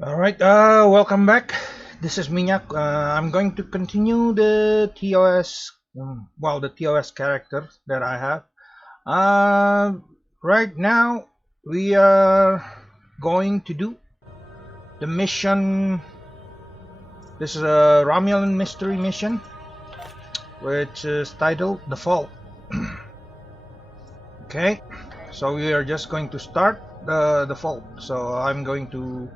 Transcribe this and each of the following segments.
Alright, welcome back. This is Minyak. I'm going to continue the TOS, the TOS character that I have. Right now, we are going to do the mission. This is a Romulan mystery mission, which is titled The Fall. Okay, so we are just going to start the Fall. So I'm going to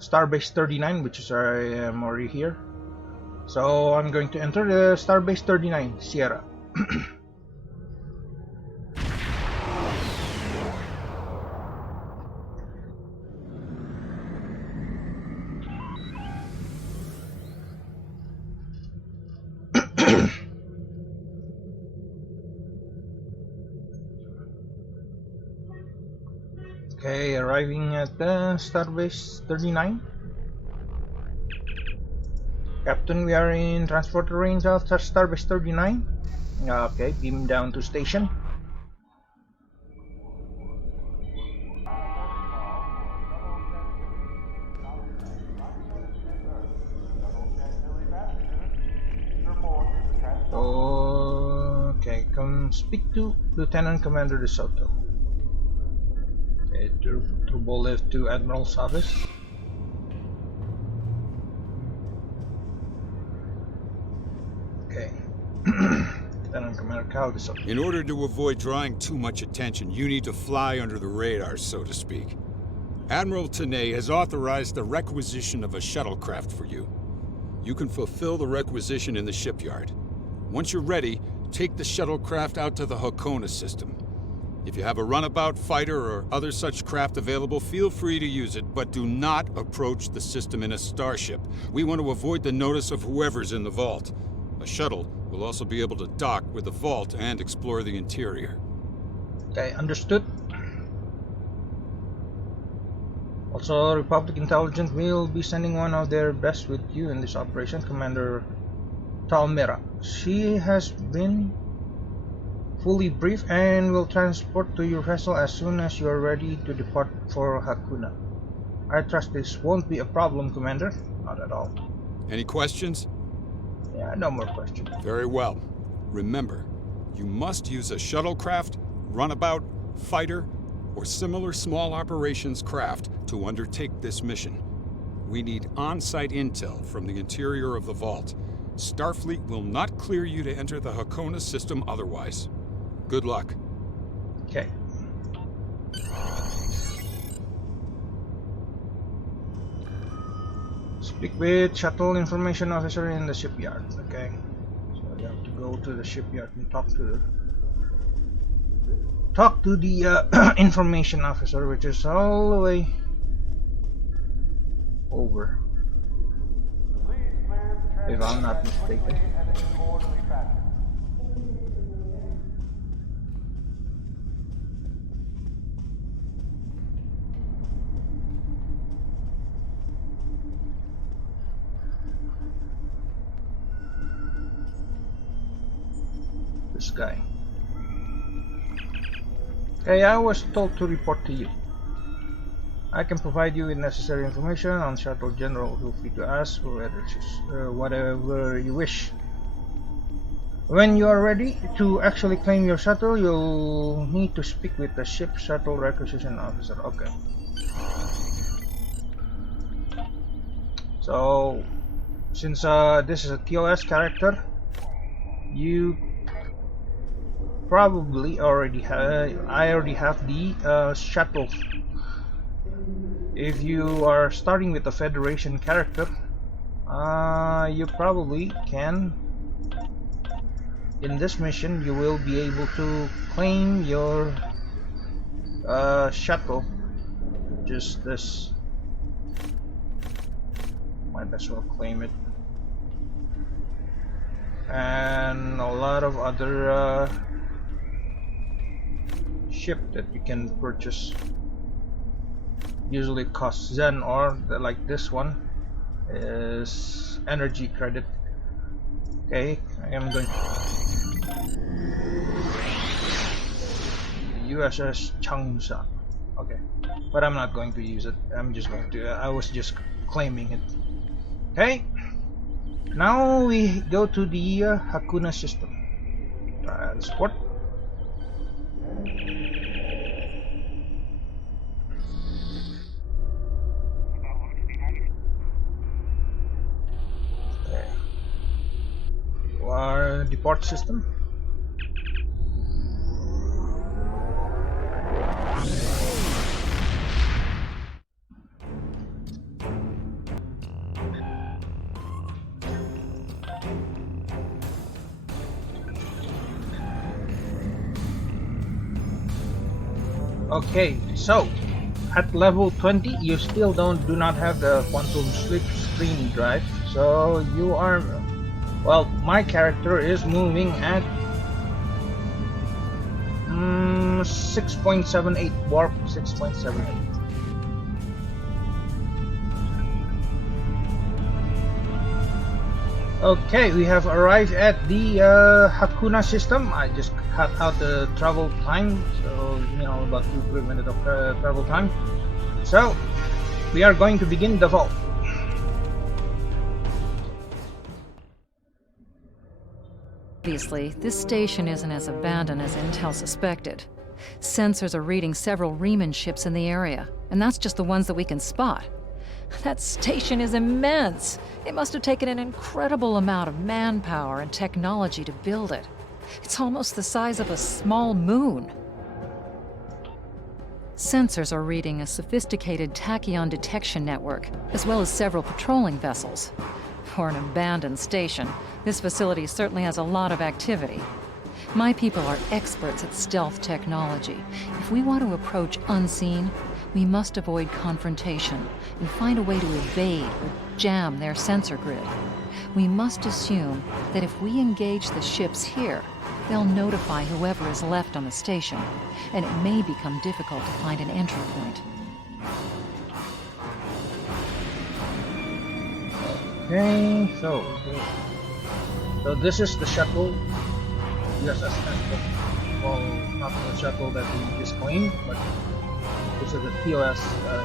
Starbase 39, which is I am already here. So I'm going to enter the Starbase 39 Sierra. Okay, arriving at the Starbase 39. Captain, we are in transporter range of Starbase 39. Okay, beam down to station. Okay, come speak to Lieutenant Commander De Soto. Okay, turbo lift to Admiral's office. Okay. Lieutenant Commander Cal De Soto. In order to avoid drawing too much attention, you need to fly under the radar, so to speak. Admiral Tanay has authorized the requisition of a shuttlecraft for you. You can fulfill the requisition in the shipyard. Once you're ready, take the shuttlecraft out to the Hakona system. If you have a runabout, fighter, or other such craft available, feel free to use it, but do not approach the system in a starship. We want to avoid the notice of whoever's in the vault. A shuttle will also be able to dock with the vault and explore the interior. Okay, understood. Also, Republic Intelligence will be sending one of their best with you in this operation, Commander Talmera. She has been fully briefed and will transport to your vessel as soon as you are ready to depart for Hakuna. I trust this won't be a problem, Commander. Not at all. Any questions? Yeah, no more questions. Very well. Remember, you must use a shuttlecraft, runabout, fighter, or similar small operations craft to undertake this mission. We need on-site intel from the interior of the vault. Starfleet will not clear you to enter the Hakona system otherwise. Good luck. Okay. Speak with shuttle information officer in the shipyard. Okay. So you have to go to the shipyard and talk to the information officer, which is all the way over, if I'm not mistaken. This guy. Okay, I was told to report to you. I can provide you with necessary information on Shuttle General. Feel free to ask whatever you wish. When you are ready to actually claim your shuttle, you'll need to speak with the ship shuttle requisition officer. Okay. So, since this is a TOS character, you probably already have. I already have the shuttle. If you are starting with a Federation character, you probably can. In this mission, you will be able to claim your shuttle. Just this. Might as well claim it. And a lot of other ship that you can purchase. Usually costs Zen, or like this one is energy credit. Okay, I am going USS Changsa. Okay. but I'm not going to use it. I was just claiming it. Okay, now we go to the Hakuna system. Transport. Okay. Our deport system. Okay, so at level 20 you still do not have the quantum slipstream drive, so you are, well, my character is moving at 6.78 warp 6.78. Okay, we have arrived at the Hakuna system. I just cut out the travel time, so about 2-3 minutes of travel time. So we are going to begin the vault. Obviously, this station isn't as abandoned as Intel suspected. Sensors are reading several Riemann ships in the area, and that's just the ones that we can spot. That station is immense. It must have taken an incredible amount of manpower and technology to build it. It's almost the size of a small moon. Sensors are reading a sophisticated tachyon detection network, as well as several patrolling vessels. For an abandoned station, this facility certainly has a lot of activity. My people are experts at stealth technology. If we want to approach unseen, we must avoid confrontation and find a way to evade or jam their sensor grid. We must assume that if we engage the ships here, they'll notify whoever is left on the station, and it may become difficult to find an entry point. Okay, so this is the shuttle. Yes, that's well, not the shuttle that we just claimed, but this is the TOS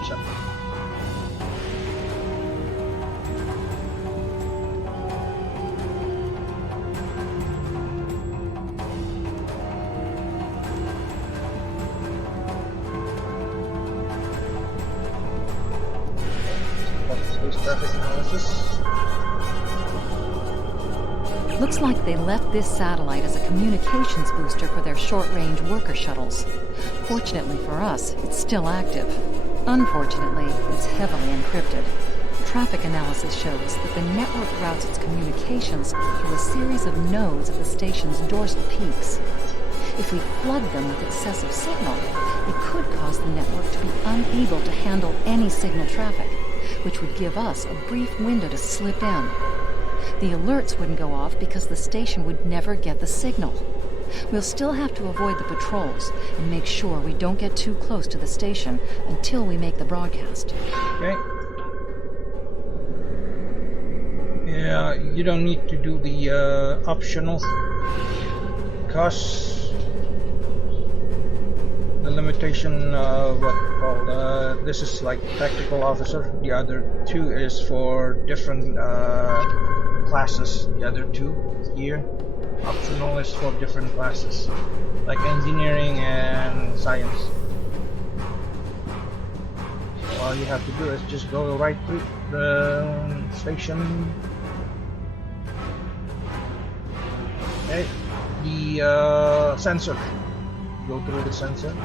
shuttle. Space traffic analysis. Looks like they left this satellite as a communications booster for their short-range worker shuttles. Fortunately for us, it's still active. Unfortunately, it's heavily encrypted. Traffic analysis shows that the network routes its communications through a series of nodes at the station's dorsal peaks. If we flood them with excessive signal, it could cause the network to be unable to handle any signal traffic, which would give us a brief window to slip in. The alerts wouldn't go off because the station would never get the signal. We'll still have to avoid the patrols and make sure we don't get too close to the station until we make the broadcast. Okay. Yeah, you don't need to do the optional, because the limitation this is like tactical officer. The other two is for different classes. The other two here, optional, is for different classes, like engineering and science. So all you have to do is just go right through the station. Okay, the sensor. Go through the sensor,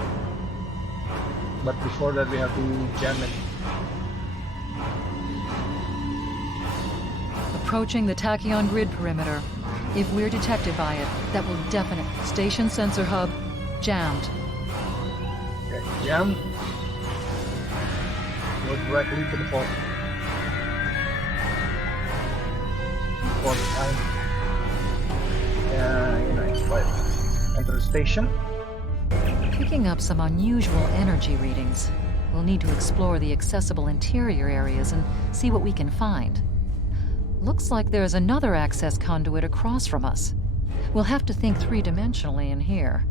but before that we have to jam it. Approaching the tachyon grid perimeter. If we're detected by it, that will definitely. Station sensor hub jammed. Okay, jammed. Go directly to the fault. For the time. Enter the station. Picking up some unusual energy readings. We'll need to explore the accessible interior areas and see what we can find. Looks like there's another access conduit across from us. We'll have to think three-dimensionally in here.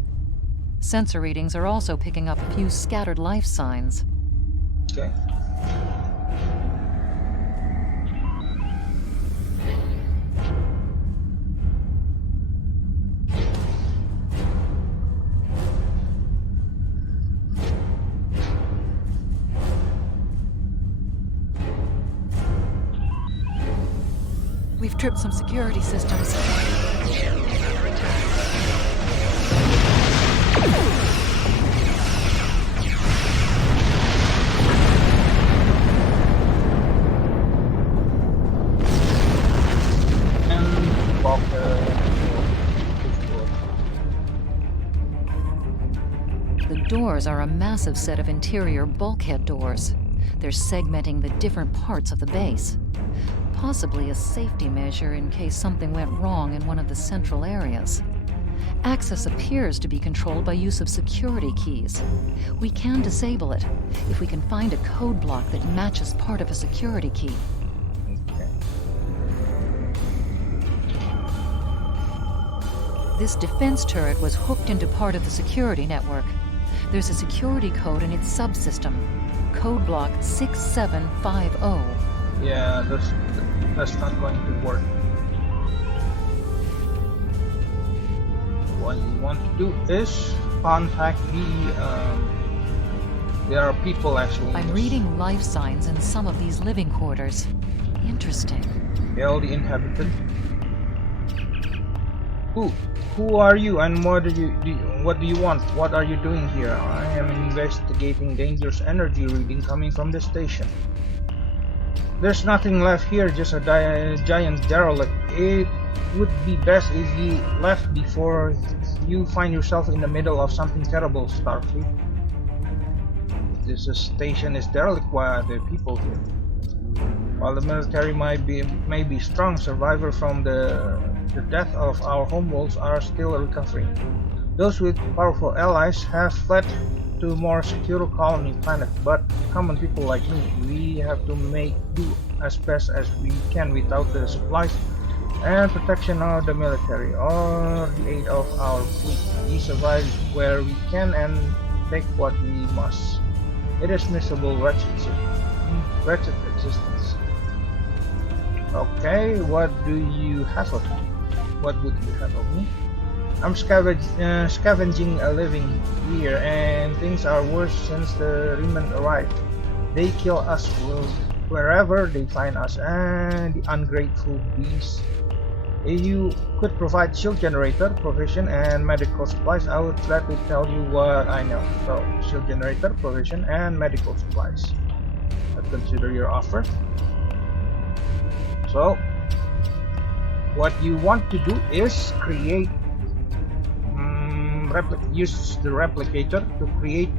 Sensor readings are also picking up a few scattered life signs. Okay. We've tripped some security systems. And walk The doors are a massive set of interior bulkhead doors. They're segmenting the different parts of the base. Possibly a safety measure in case something went wrong in one of the central areas. Access appears to be controlled by use of security keys. We can disable it if we can find a code block that matches part of a security key. Okay. This defense turret was hooked into part of the security network. There's a security code in its subsystem. Code block 6750. Yeah, that's not going to work. What you want to do is contact there are people actually. I'm reading life signs in some of these living quarters. Interesting. All the inhabited. Who are you and what do you want? What are you doing here? I am investigating dangerous energy reading coming from the station. There's nothing left here, just a giant derelict. It would be best if you left before you find yourself in the middle of something terrible, Starfleet. This station is derelict. Why are there people here? While the military may be strong, survivors from the death of our homeworlds are still recovering. Those with powerful allies have fled to more secure colony planet, but common people like me, we have to make do as best as we can without the supplies and protection of the military or the aid of our fleet. We survive where we can and take what we must. It is miserable, wretched existence. Okay, what do you have of me? What would you have of me? I'm scavenging a living here, and things are worse since the Riemann arrived. They kill us wherever they find us, and the ungrateful beasts. If you could provide shield generator, provision, and medical supplies, I would gladly tell you what I know. So, shield generator, provision, and medical supplies. I'd consider your offer. So, what you want to do is create use the replicator to create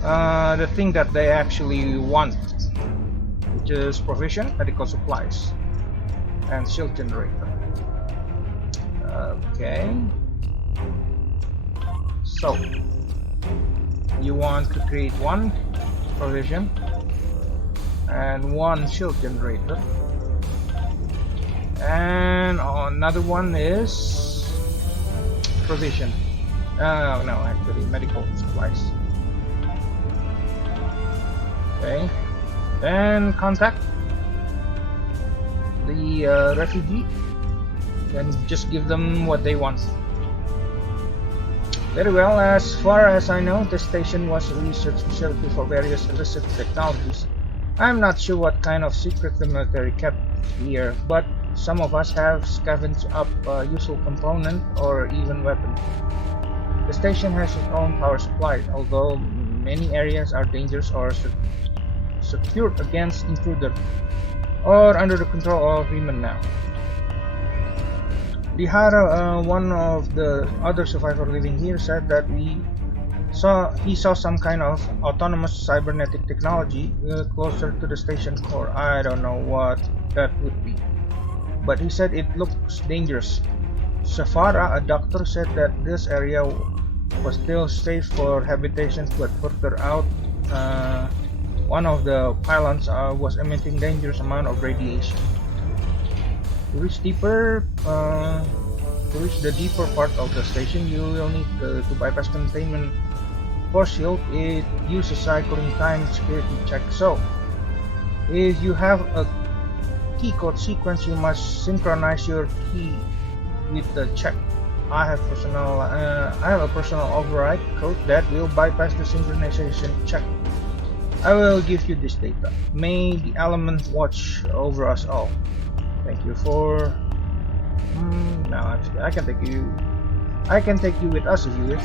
the thing that they actually want, which is provision, medical supplies, and shield generator. Okay, so you want to create one provision and one shield generator, and another one is provision. No, actually medical supplies. Okay, then contact the refugee and just give them what they want. Very well, as far as I know, the station was a research facility for various illicit technologies. I'm not sure what kind of secret the military kept here, but some of us have scavenged up a useful component or even weapon. The station has its own power supply, although many areas are dangerous or secured against intruder or under the control of Riemann now. Dihara, one of the other survivors living here, said that he saw some kind of autonomous cybernetic technology closer to the station core. I don't know what that would be, but he said it looks dangerous. Safara, a doctor, said that this area was still safe for habitation, but further out, one of the pylons was emitting dangerous amount of radiation. To reach the deeper part of the station, you will need to bypass containment force shield, it uses cycling time security check. So, if you have a key code sequence, you must synchronize your key with the check. I have a personal override code that will bypass the synchronization check. I will give you this data. May the element watch over us all. Thank you for. No, actually, I can take you. I can take you with us if you wish.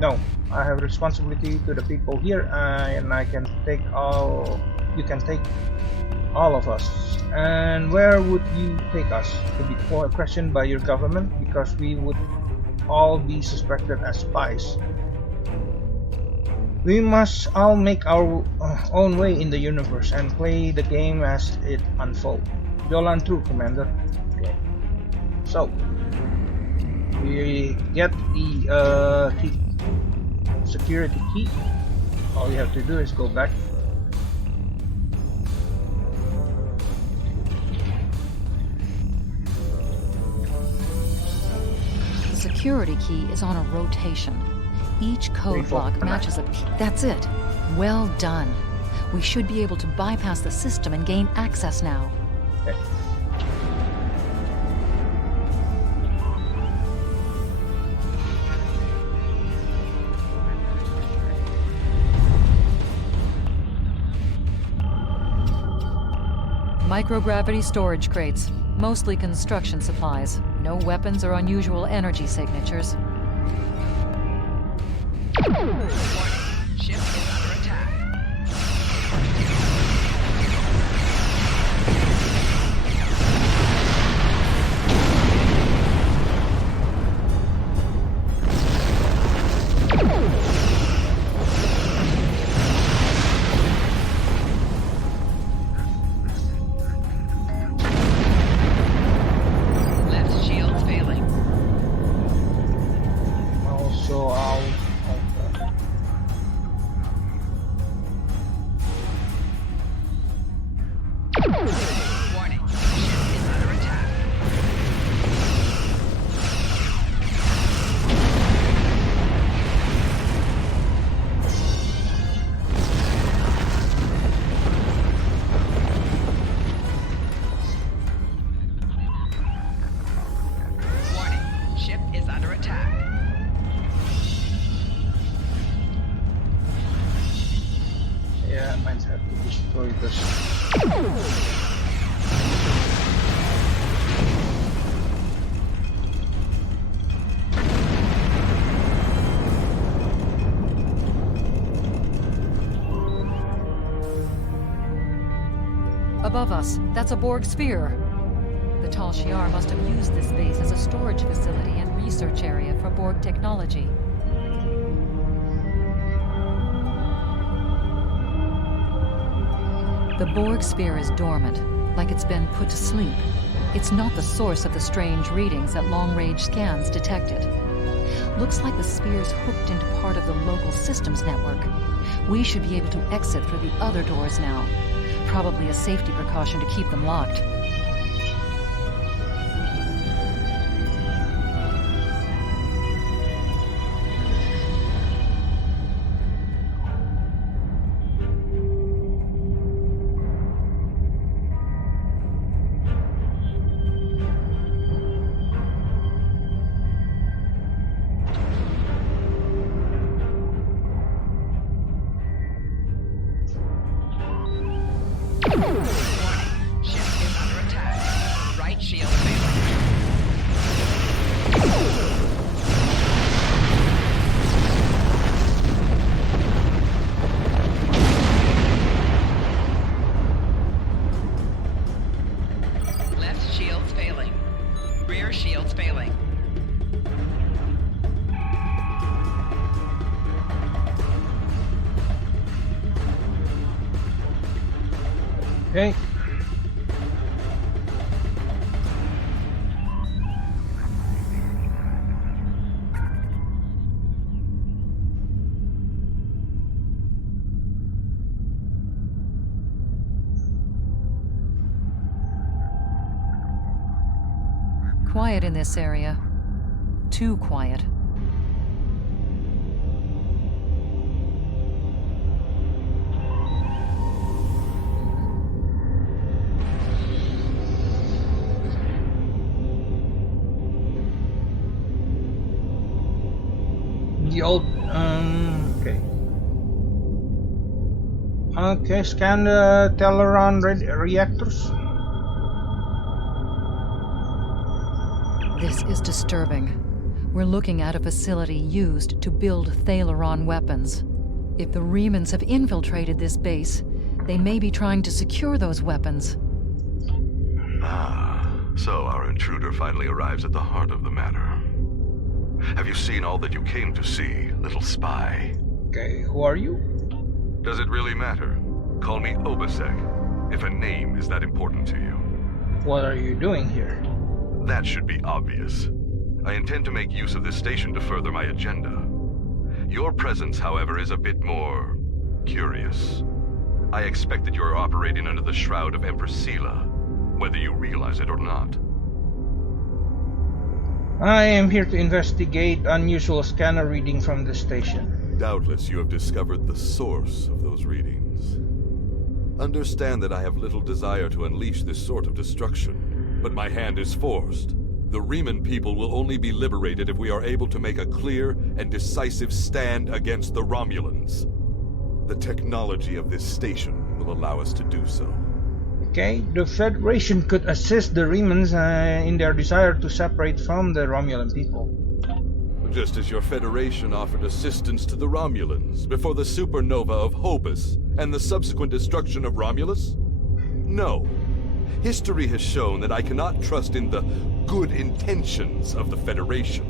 No, I have responsibility to the people here, and I can take all. You can take all of us. And where would you take us? To be questioned by your government, because we would all be suspected as spies. We must all make our own way in the universe and play the game as it unfolds. Jolan through, Commander. Okay. So we get the key, security key. All you have to do is go back. The security key is on a rotation. Each code block matches a piece. That's it. Well done. We should be able to bypass the system and gain access now. Okay. Microgravity storage crates. Mostly construction supplies. No weapons or unusual energy signatures. Warning. Ship is under attack. Left shields failing. Also, Warning. Ship is under attack. Warning. Ship is under attack. yeah, I might have to destroy this. Above us, that's a Borg sphere. The Tal Shiar must have used this base as a storage facility and research area for Borg technology. The Borg sphere is dormant, like it's been put to sleep. It's not the source of the strange readings that long-range scans detected. Looks like the sphere's hooked into part of the local systems network. We should be able to exit through the other doors now. Probably a safety precaution to keep them locked. Warning. Ship is under attack. Right shield failing. Left shields failing. Rear shields failing. Okay. Quiet in this area. Too quiet. Okay, scan the Teleron reactors. This is disturbing. We're looking at a facility used to build Thaleron weapons. If the Remans have infiltrated this base, they may be trying to secure those weapons. Ah, so our intruder finally arrives at the heart of the matter. Have you seen all that you came to see, little spy? Okay, who are you? Does it really matter? Call me Obasek, if a name is that important to you. What are you doing here? That should be obvious. I intend to make use of this station to further my agenda. Your presence, however, is a bit more curious. I expect that you are operating under the shroud of Empress Sela, whether you realize it or not. I am here to investigate unusual scanner reading from the station. Doubtless you have discovered the source of those readings. Understand that I have little desire to unleash this sort of destruction, but my hand is forced. The Reman people will only be liberated if we are able to make a clear and decisive stand against the Romulans. The technology of this station will allow us to do so. Okay, the Federation could assist the Remans in their desire to separate from the Romulan people. Just as your Federation offered assistance to the Romulans before the supernova of Hobus and the subsequent destruction of Romulus? No. History has shown that I cannot trust in the good intentions of the Federation.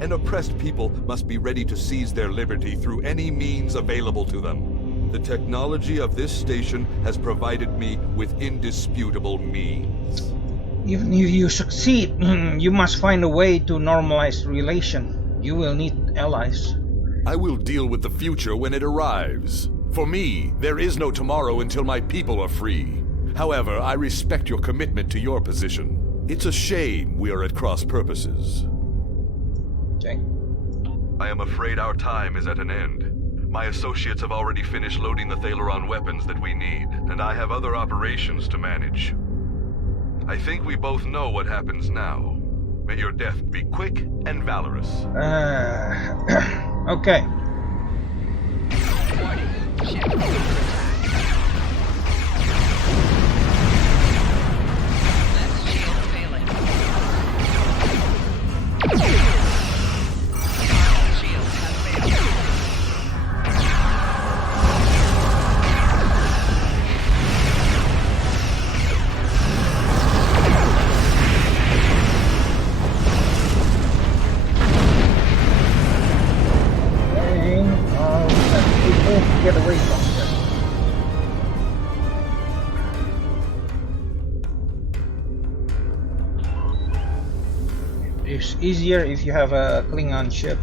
An oppressed people must be ready to seize their liberty through any means available to them. The technology of this station has provided me with indisputable means. Even if you succeed, you must find a way to normalize relation. You will need allies. I will deal with the future when it arrives. For me, there is no tomorrow until my people are free. However, I respect your commitment to your position. It's a shame we are at cross purposes. Okay. I am afraid our time is at an end. My associates have already finished loading the Thaleron weapons that we need, and I have other operations to manage. I think we both know what happens now. May your death be quick and valorous. Okay. Warning. Ship under attack. Left shield failing. Shield has failed. Get away from here. It's easier if you have a Klingon ship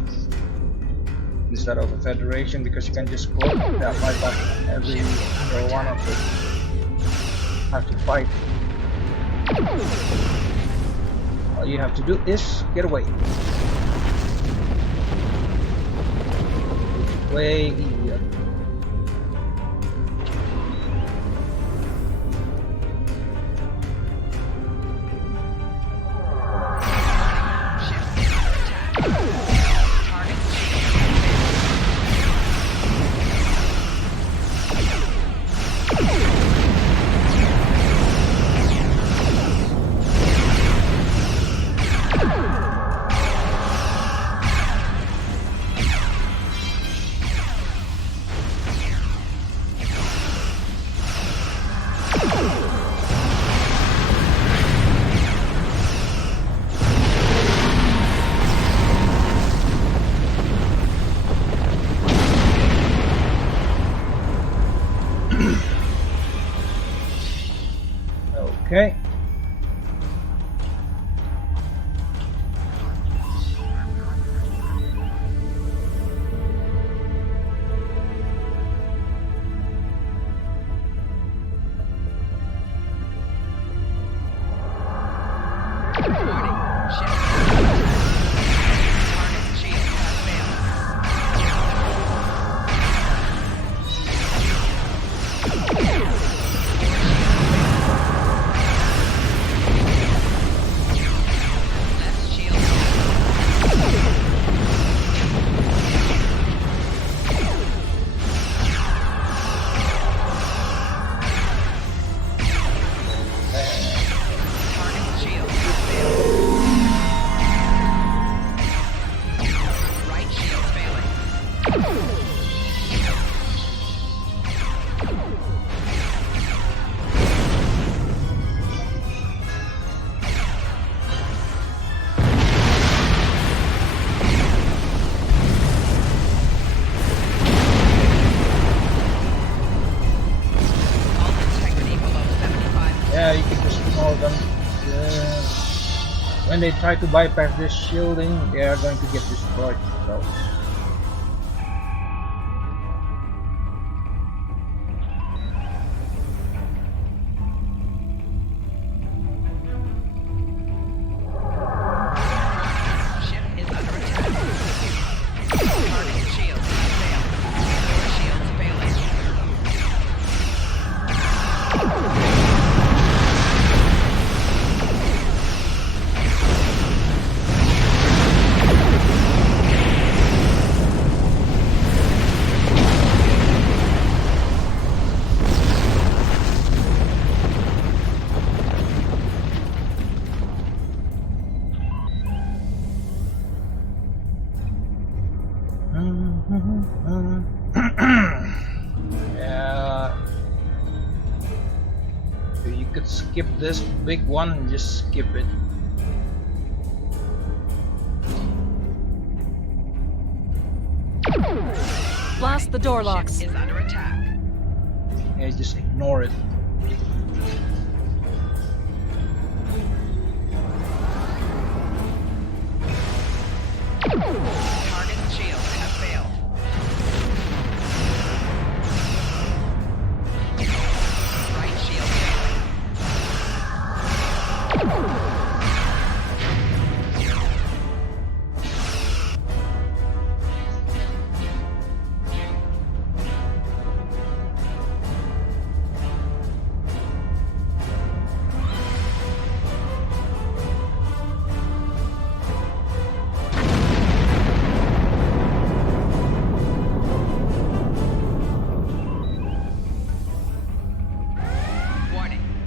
instead of a Federation, because you can just close that light up every single one of them. Have to fight. All you have to do is get away. Way easier. Okay. Warning. Ship. Target shield has failed. Left shield. don't. When they try to bypass this shielding, they are going to get destroyed. So. Yeah, you could skip this big one and just skip it. Blast the door locks. Ship is under attack. Yeah, just ignore it. Target shields have failed. Right shield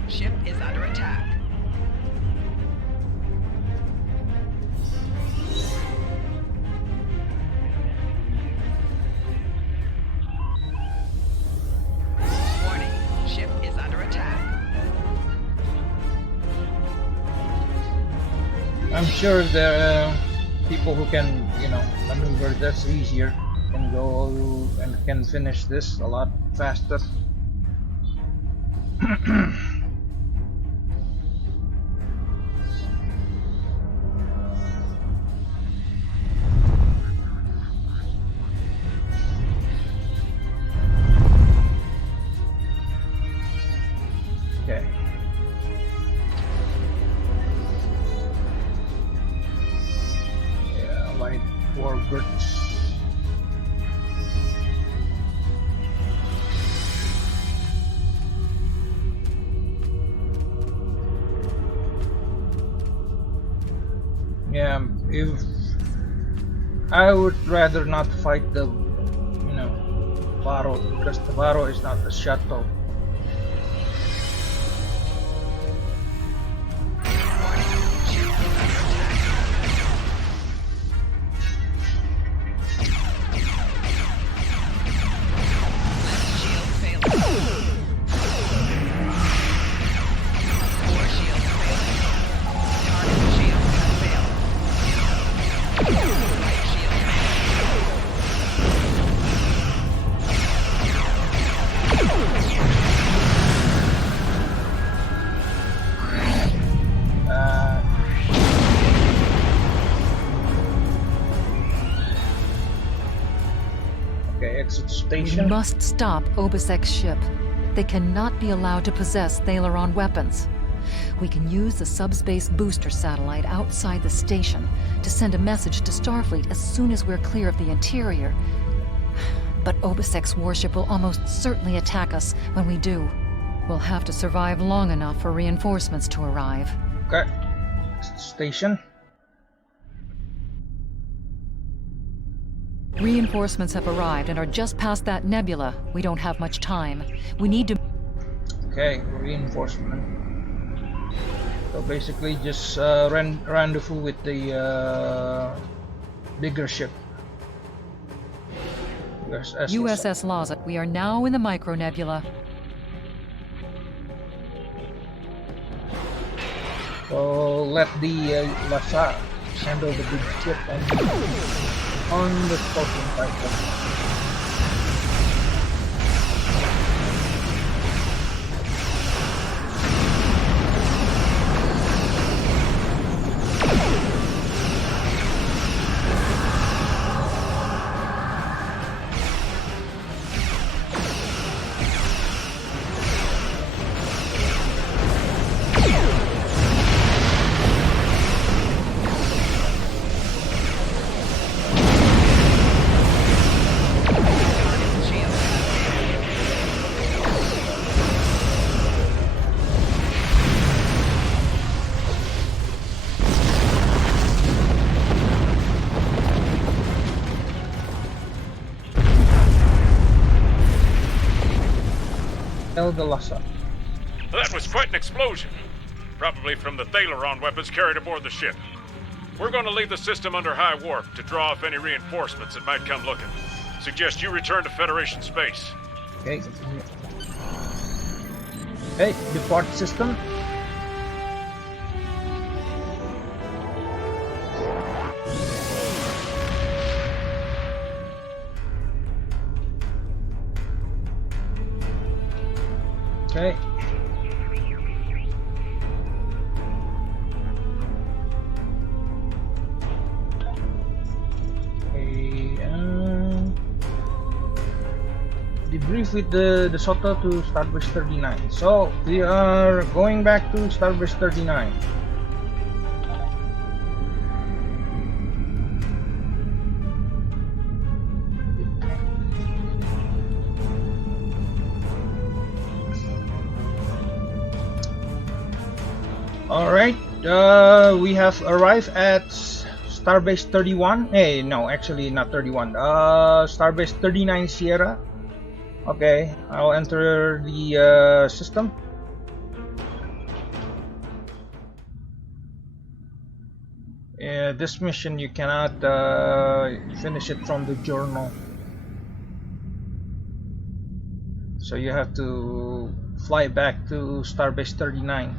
ship is under attack. Warning, ship is under attack. I'm sure there are people who can, maneuver this easier, can go and can finish this a lot faster. Okay. Yeah, light orbits. Yeah, if I would rather not fight the, Varo, because the Varo is not a shuttle. Exit station. We must stop Obisek's ship. They cannot be allowed to possess Thalaron weapons. We can use the subspace booster satellite outside the station to send a message to Starfleet as soon as we're clear of the interior. But Obisek's warship will almost certainly attack us when we do. We'll have to survive long enough for reinforcements to arrive. Okay. Exit station. Reinforcements have arrived and are just past that nebula. We don't have much time. We need to... Okay, reinforcement. So basically just rendezvous with the bigger ship. USS Laza. We are now in the micronebula. So let the Laza handle the big ship and on the Scorpion fighter. the Lhasa. That was quite an explosion. Probably from the Thaleron weapons carried aboard the ship. We're going to leave the system under high warp to draw off any reinforcements that might come looking. Suggest you return to Federation space. Okay. Okay, depart system. Okay. Debrief with the DeSoto to Starbase 39. So we are going back to Starbase 39. Alright, we have arrived at Starbase 31. Hey, no, actually not 31. Starbase 39 Sierra. Okay, I'll enter the system. This mission you cannot finish it from the journal, so you have to fly back to Starbase 39.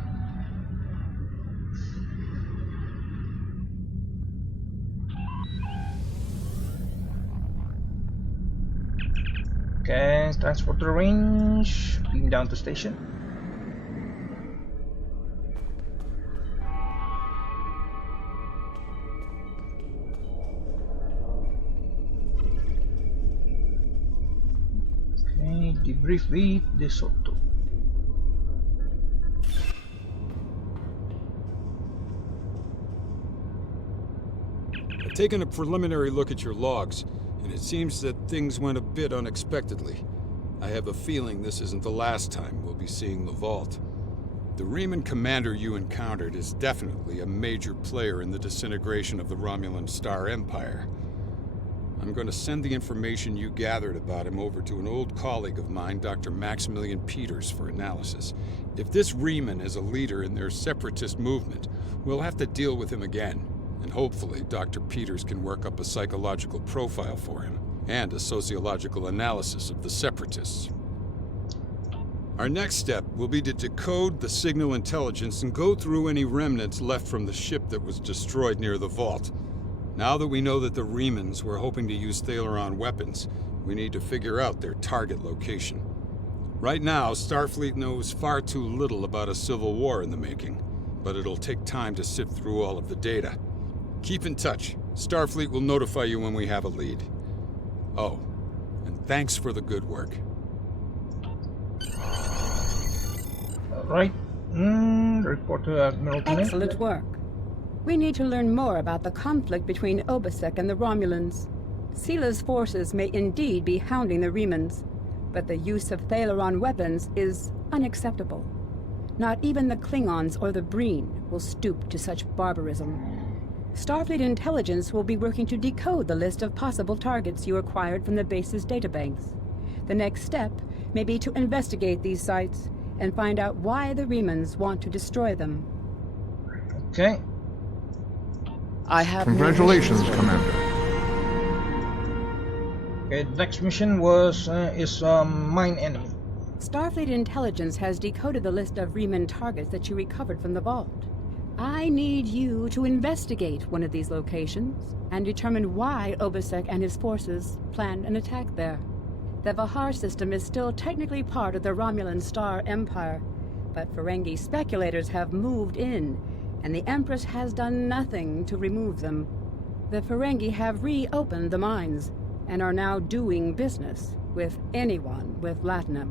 Okay, transporter range, beam down to station. Okay, debrief with DeSoto. I've taken a preliminary look at your logs, and it seems that things went a bit unexpectedly. I have a feeling this isn't the last time we'll be seeing the vault. The Riemann commander you encountered is definitely a major player in the disintegration of the Romulan Star Empire. I'm going to send the information you gathered about him over to an old colleague of mine, Dr. Maximilian Peters, for analysis. If this Riemann is a leader in their separatist movement, we'll have to deal with him again. And hopefully, Dr. Peters can work up a psychological profile for him, and a sociological analysis of the separatists. Our next step will be to decode the signal intelligence and go through any remnants left from the ship that was destroyed near the vault. Now that we know that the Riemanns were hoping to use Thaleron weapons, we need to figure out their target location. Right now, Starfleet knows far too little about a civil war in the making, but it'll take time to sift through all of the data. Keep in touch. Starfleet will notify you when we have a lead. Oh, and thanks for the good work. Alright, report to Admiral Tenney. Excellent work. We need to learn more about the conflict between Obasek and the Romulans. Sila's forces may indeed be hounding the Riemanns, but the use of Thaleron weapons is unacceptable. Not even the Klingons or the Breen will stoop to such barbarism. Starfleet intelligence will be working to decode the list of possible targets you acquired from the base's databanks. The next step may be to investigate these sites and find out why the Riemanns want to destroy them. Okay. I have Congratulations, Commander. Okay, the next mission is mine enemy. Starfleet intelligence has decoded the list of Riemann targets that you recovered from the vault. I need you to investigate one of these locations and determine why Obasek and his forces planned an attack there. The Vahar system is still technically part of the Romulan Star Empire, but Ferengi speculators have moved in, and the Empress has done nothing to remove them. The Ferengi have reopened the mines and are now doing business with anyone with Latinum.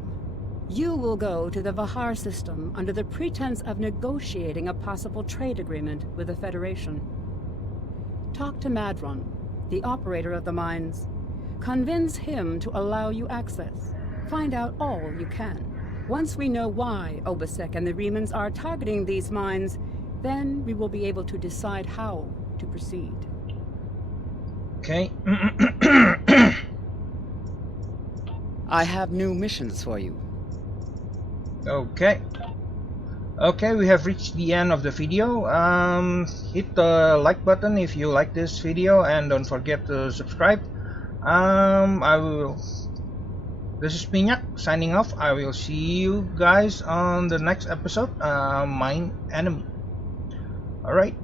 You will go to the Vahar system under the pretense of negotiating a possible trade agreement with the Federation. Talk to Madron, the operator of the mines. Convince him to allow you access. Find out all you can. Once we know why Obasek and the Riemanns are targeting these mines, then we will be able to decide how to proceed. Okay. I have new missions for you. Okay. Okay, we have reached the end of the video. Hit the like button if you like this video, and don't forget to subscribe. This is Minyak signing off. I will see you guys on the next episode. Mine Enemy. Alright.